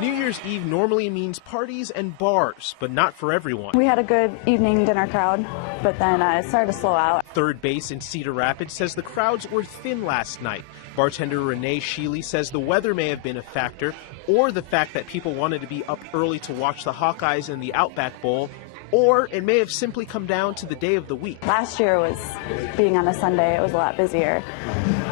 New Year's Eve normally means parties and bars, but not for everyone. We had a good evening dinner crowd, but then it started to slow out. Third Base in Cedar Rapids says the crowds were thin last night. Bartender Renee Sheely says the weather may have been a factor, or the fact that people wanted to be up early to watch the Hawkeyes in the Outback Bowl, or it may have simply come down to the day of the week. Last year was being on a Sunday, it was a lot busier.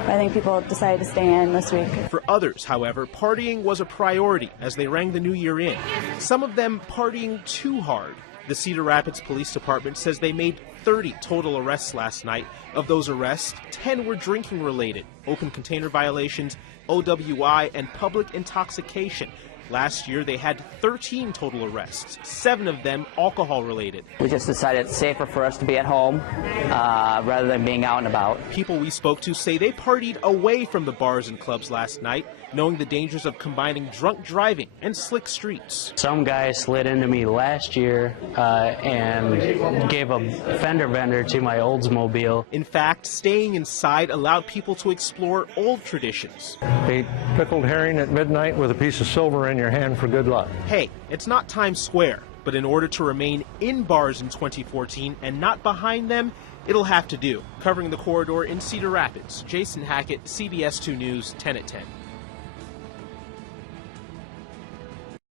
I think people decided to stay in this week. For others, however, partying was a priority as they rang the new year in. Some of them partying too hard. The Cedar Rapids Police Department says they made 30 total arrests last night. Of those arrests, 10 were drinking related, open container violations, OWI, and public intoxication. Last year, they had 13 total arrests, 7 of them alcohol-related. We just decided it's safer for us to be at home rather than being out and about. People we spoke to say they partied away from the bars and clubs last night, knowing the dangers of combining drunk driving and slick streets. Some guy slid into me last year and gave a fender bender to my Oldsmobile. In fact, staying inside allowed people to explore old traditions. Eat pickled herring at midnight with a piece of silver in your hand for good luck. Hey, it's not Times Square, but in order to remain in bars in 2014 and not behind them, it'll have to do. Covering the corridor in Cedar Rapids, Jason Hackett, CBS 2 News, 10 at 10.